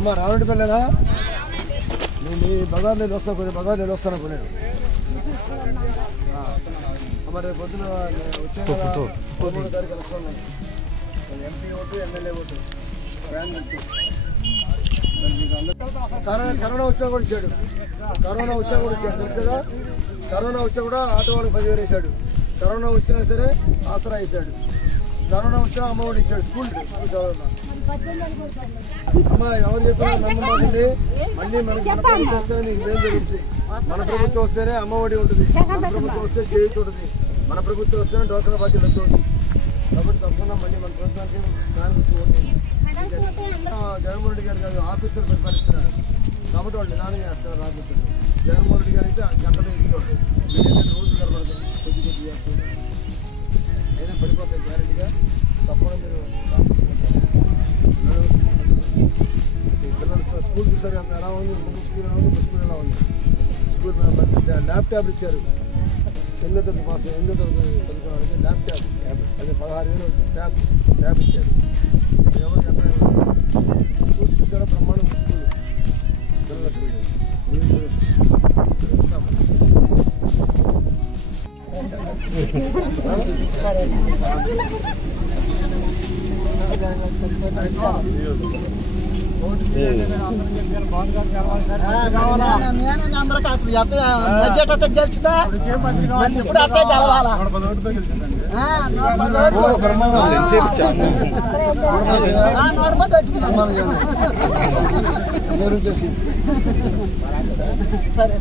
అమ్మ రావణి పిల్లనా నేను బజార్ నేను వస్తాను కొన్ని బజార్ నేను వస్తాను కొన్ని అమ్మ రేపు పొద్దున వచ్చే 13వ తారీఖు ఎలక్షన్ ఉన్నాయి MP vote MLA vote corona వచ్చినా కూడా ఇచ్చాడు తెలుసు కదా కరోనా వచ్చా కూడా ఆటో వాళ్ళకి 10,000 వేసాడు కరోనా వచ్చినా సరే ఆసరా వేసాడు కరోనా వచ్చినా అమ్మఒడి ఇచ్చాడు స్కూల్ అమ్మ ఎవరు చెప్పినా నమ్మకండి మళ్ళీ మనకి మన ప్రభుత్వం వస్తేనే నీకు మేలు జరుగుతుంది మన ప్రభుత్వం వస్తేనే అమ్మఒడి ఉంటుంది మన ప్రభుత్వం వస్తే చేతి ఉంటుంది మన ప్రభుత్వం వస్తేనే డోక్రా బాధ్యత అవుతుంది కాబట్టి తప్పకుండా మళ్ళీ మన ప్రభుత్వానికి జగన్మోహన్ రెడ్డి గారు కాదు ఆఫీసర్ పరిపాలిస్తున్నారు కాబట్టి వాళ్ళు నిదానం చేస్తున్నారు ఆఫీసర్లు జగన్మోహన్ రెడ్డి గారు అయితే గంటలో ఇస్తాడు వీళ్ళైతే రోజు కనబడతారు కొద్ది చేస్తారు అయినా పడిపోతాయి గ్యారెంటీగా తప్పకుండా మీరు పిల్లలు స్కూల్ చూసారు అంత ఎలా ఉంది ముందు స్కూల్ ఎలా ఉంది స్కూల్ ఎలా ఉంది స్కూల్ ల్యాప్టాప్ ఇచ్చారు 8వ తరగతి చదువుకోవడానికి ల్యాప్టాప్ అది 16,000 ట్యాబ్ ఇచ్చారు ఎవరికి ఎక్కడ స్కూల్ చూసారా బ్రహ్మాండం స్కూల్ పిల్లల అందరికి అసలు బడ్జెట్ గెలిచినా మళ్ళీ ఇప్పుడు అట్టే గెలవాలా సరే